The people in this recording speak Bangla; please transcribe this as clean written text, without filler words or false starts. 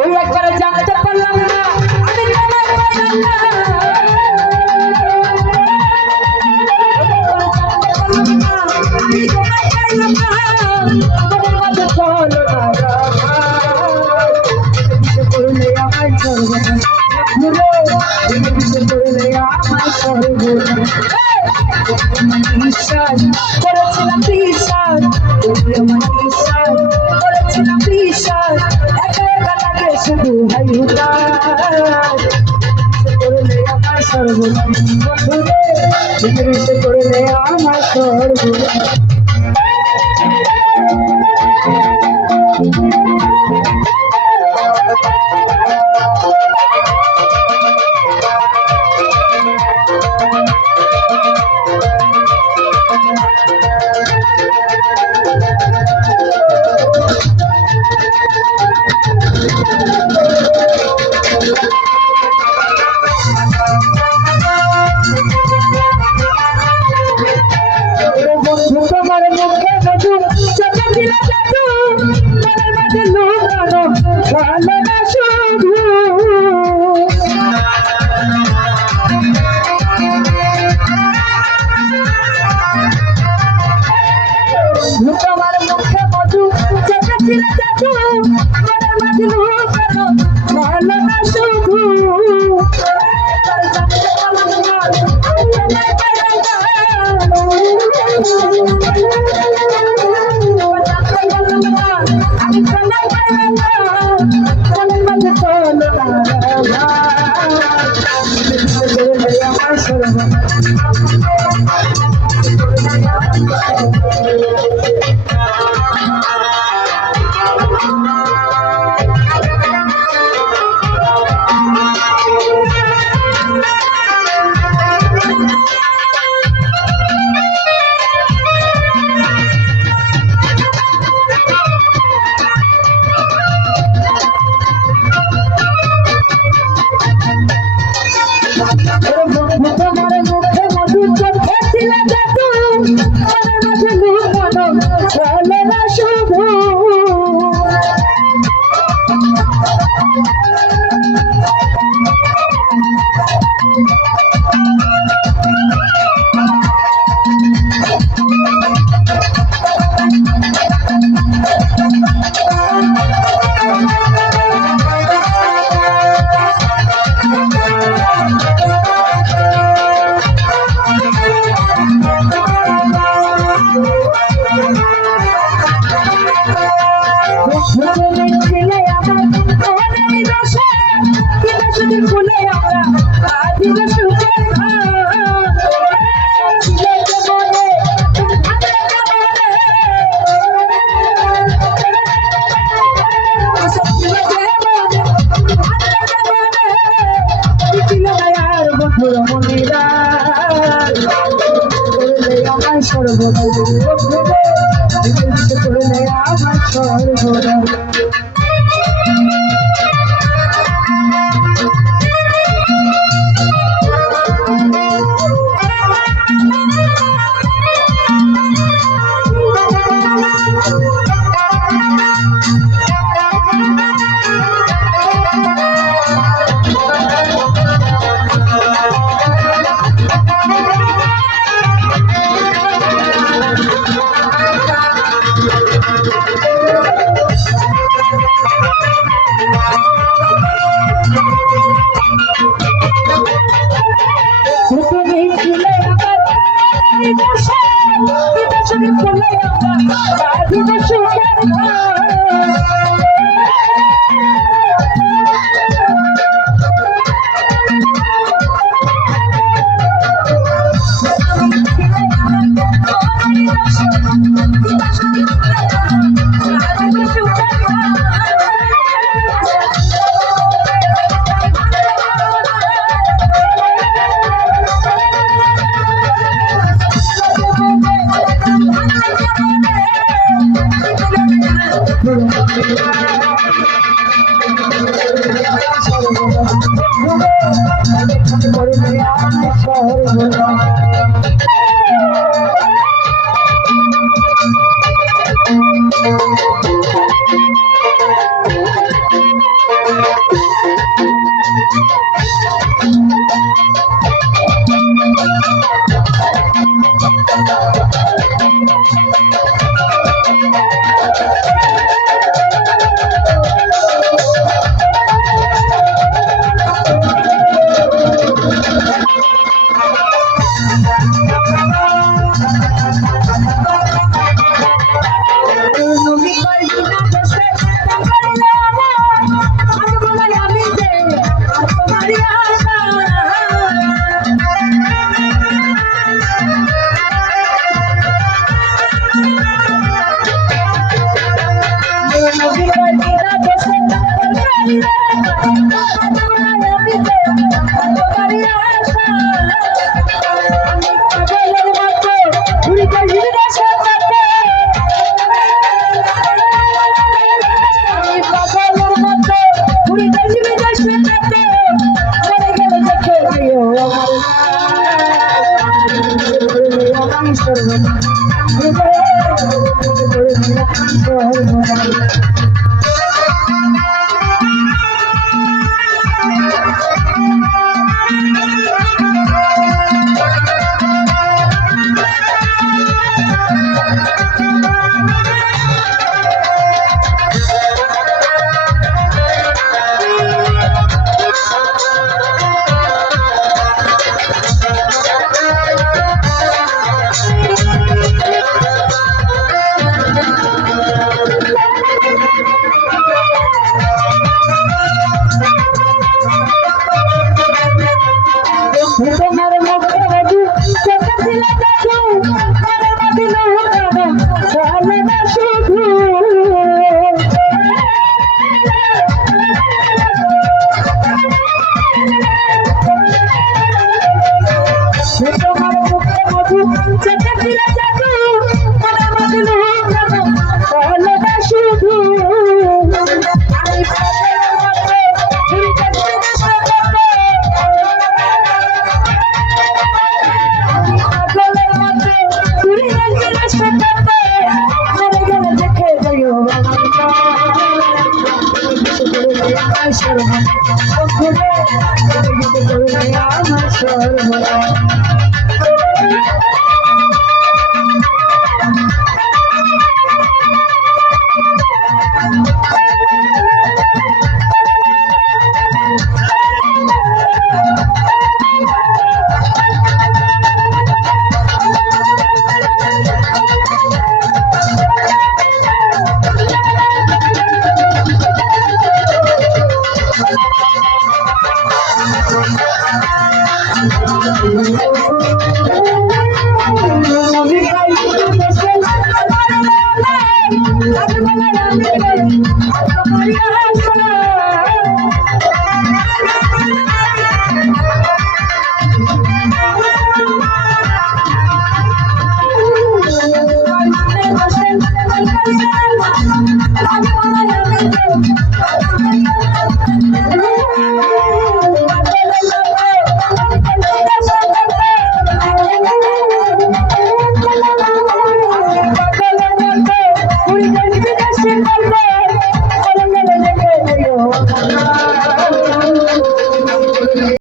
ওই একবার জানতে পারলাম না আমি তোমায় পাইলাম না আমি তোমায় পাইলাম না তোমার মাঝে চলো না করলে আমার সর্বনা করলে আমার সর্বনা বিশ্বাস করেছিলাম বিশ্বাস বিশ্বাস করেছিলাম বিশ্বাস একা একা লাগে শুধু ভাই করলে আমার সর্বনা বন্ধুরে করলে আমার সর্বনা তোমার মুখে মধু চোখে দিলে জাদু মনের মাঝে লুকানো ভালো না শুধু তোমার মুখে মধু চোখে দিলে জাদু মনের মাঝে লুকানো ভালো না শুধু তোমার মুখে মধু চোখে ছিল জাদু মনের মাঝে লুকানো ভালো না শুধু ফুলে আমরা আদিব সুখের মনিরা আমার সর্বদা করলে আমার সর্বদা তোমার মুখে মধু চোখে ছিল জাদু মনে বাঁধিল ভালো না শুধু তোমার মুখে মধু চোখে ছিল জাদু মনে বাঁধিল ভালো না শুধু I'm